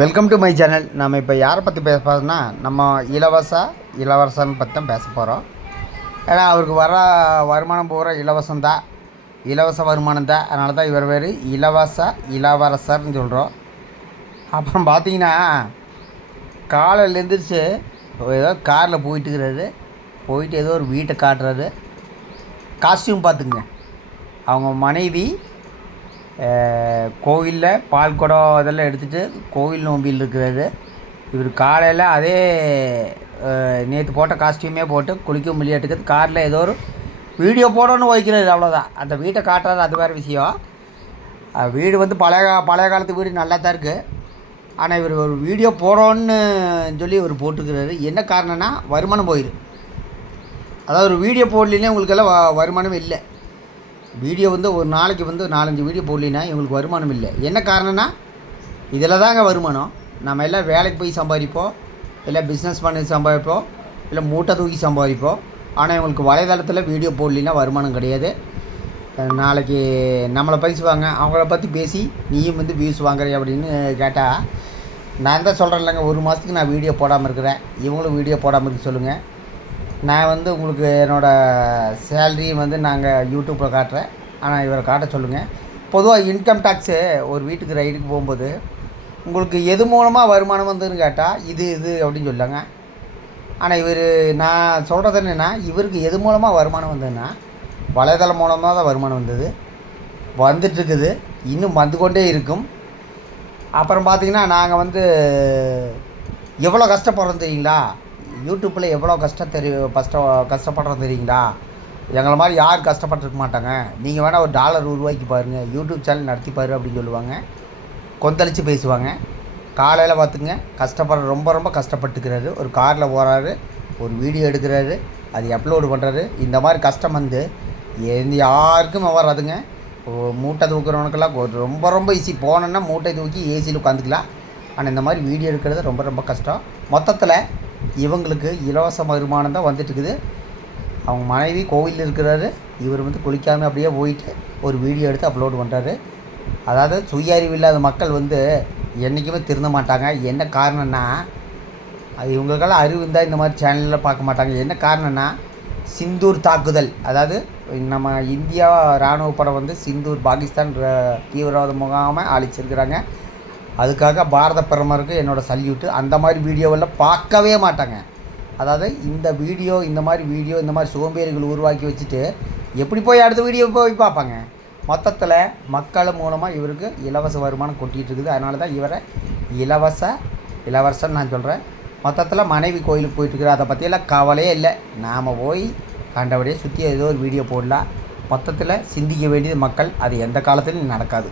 Welcome to my channel. நம்ம இப்போ யாரை பற்றி பேச போகிறோம்னா நம்ம இளவரசன் பற்றி தான் பேச போகிறோம். ஏன்னா அவருக்கு வர வருமானம் பூரா இலவச வருமானம் தான். அதனால தான் இவர் பேர் இளவரசர்னு சொல்கிறோம். அப்புறம் பார்த்தீங்கன்னா காலையில் எழுந்திரிச்சு ஏதோ காரில் போயிட்டு ஏதோ ஒரு வீட்டை காட்டுறாரு. காஸ்டியூம் பார்த்துங்க. அவங்க மனைவி கோவிலில் பால் குடம் அதெல்லாம் எடுத்துகிட்டு கோவில் நோம்பியில் இருக்கிறாரு. இவர் காலையில் அதே நேற்று போட்ட காஸ்டியூமே போட்டு குளிக்க முடியாட்டுக்கு காரில் ஏதோ ஒரு வீடியோ போடணும்னு வைக்கிறாரு. அவ்வளோதான். அந்த வீட்டை காட்டுறாரு, அது வேறு விஷயம். வீடு வந்து பழைய காலத்து வீடு நல்லா தான் இருக்குது. ஆனால் இவர் ஒரு வீடியோ போடணுன்னு சொல்லி இவர் போட்டுக்கிறாரு. என்ன காரணம்னா வருமானம் போயிடும். அதாவது ஒரு வீடியோ போடலின்னா உங்களுக்கெல்லாம் வருமானம் இல்லை. வீடியோ வந்து ஒரு நாளைக்கு வந்து 4-5 வீடியோ போடலின்னா இவங்களுக்கு வருமானம் இல்லை. என்ன காரணம்னா இதில் தாங்க வருமானம். நம்ம எல்லாம் வேலைக்கு போய் சம்பாதிப்போம், இல்லை பிஸ்னஸ் பண்ணி சம்பாதிப்போம், இல்லை மூட்டை தூக்கி சம்பாதிப்போம். ஆனால் இவங்களுக்கு வலைதளத்தில் வீடியோ போடலின்னா வருமானம் கிடையாது. நாளைக்கு நம்மளை பேசுவாங்க, அவங்கள பற்றி பேசி நீயும் வந்து வியூஸ் வாங்குறீ அப்படின்னு கேட்டால் நான் தான் சொல்கிறேன் இல்லைங்க, 1 மாதத்துக்கு நான் வீடியோ போடாமல் இருக்கிறேன், இவங்களும் வீடியோ போடாமல் இருக்க சொல்லுங்கள். நான் வந்து உங்களுக்கு என்னோடய சேல்ரி வந்து நாங்கள் யூடியூப்பில் காட்டுறேன். ஆனால் இவரை காட்ட சொல்லுங்கள். பொதுவாக இன்கம் டேக்ஸு ஒரு வீட்டுக்கு ரைடுக்கு போகும்போது உங்களுக்கு எது மூலமாக வருமானம் வந்துன்னு கேட்டால் இது அப்படின்னு சொல்லாங்க. ஆனால் இவர் நான் சொல்கிறது என்னென்னா இவருக்கு எது மூலமாக வருமானம் வந்ததுன்னா வலைதளம் மூலமாக தான் வருமானம் வந்துட்டுருக்குது, இன்னும் வந்து கொண்டே இருக்கும். அப்புறம் பார்த்திங்கன்னா நாங்கள் வந்து எவ்வளோ கஷ்டப்படுறோம் தெரியுங்களா? யூடியூப்பில் எவ்வளோ கஷ்டப்படுறோம் தெரியுங்களா? எங்களை மாதிரி யாரும் கஷ்டப்பட்டுருக்க மாட்டாங்க. நீங்கள் வேணால் ஒரு $1 உருவாக்கி பாருங்கள், யூடியூப் சேனல் நடத்திப்பாரு அப்படின்னு சொல்லுவாங்க. கொந்தளித்து பேசுவாங்க. காலையில் பார்த்துங்க ரொம்ப கஷ்டப்பட்டுக்கிறாரு. ஒரு காரில் போகிறாரு, ஒரு வீடியோ எடுக்கிறாரு, அது அப்லோடு பண்ணுறாரு. இந்த மாதிரி கஷ்டம் வந்து யாருக்கும் வராதுங்க. மூட்டை தூக்குறவனுக்கெல்லாம் ரொம்ப ஈஸி. போனோன்னா மூட்டை தூக்கி ஏசியில் உட்காந்துக்கலாம். ஆனால் இந்த மாதிரி வீடியோ எடுக்கிறது ரொம்ப கஷ்டம். மொத்தத்தில் இவங்களுக்கு இலவச வருமானம் தான் வந்துட்டுருக்குது. அவங்க மனைவி கோவிலில் இருக்கிறாரு, இவர் வந்து குளிக்காமல் அப்படியே போயிட்டு ஒரு வீடியோ எடுத்து அப்லோடு பண்ணுறாரு. அதாவது சுய அறிவு இல்லாத மக்கள் வந்து என்றைக்குமே திருந்த மாட்டாங்க. என்ன காரணம்னா அது இவங்களுக்கெல்லாம் அறிவு இருந்தால் இந்த மாதிரி சேனலில் பார்க்க மாட்டாங்க. என்ன காரணம்னா சிந்தூர் தாக்குதல், அதாவது நம்ம இந்தியா இராணுவ படம் வந்து சிந்தூர் பாகிஸ்தான் தீவிரவாத முகாமை அழிச்சிருக்கிறாங்க. அதுக்காக பாரத பிரதமருக்கு என்னோடய சல்யூட்டு. அந்த மாதிரி வீடியோவெல்லாம் பார்க்கவே மாட்டாங்க. அதாவது இந்த மாதிரி சோம்பேறிகள் உருவாக்கி வச்சுட்டு எப்படி போய் அடுத்த வீடியோ போய் பார்ப்பாங்க. மொத்தத்தில் மக்கள் மூலமாக இவருக்கு இலவச வருமானம் கொட்டிகிட்டு இருக்குது. அதனால தான் இவரை இளவரசன் நான் சொல்கிறேன். மொத்தத்தில் மனைவி கோயிலுக்கு போயிட்டுருக்குற அதை பற்றியெல்லாம் கவலையே இல்லை. நாம் போய் கண்டபடியே சுற்றி ஏதோ ஒரு வீடியோ போடலாம். மொத்தத்தில் சிந்திக்க வேண்டியது மக்கள், அது எந்த காலத்துலையும் நடக்காது.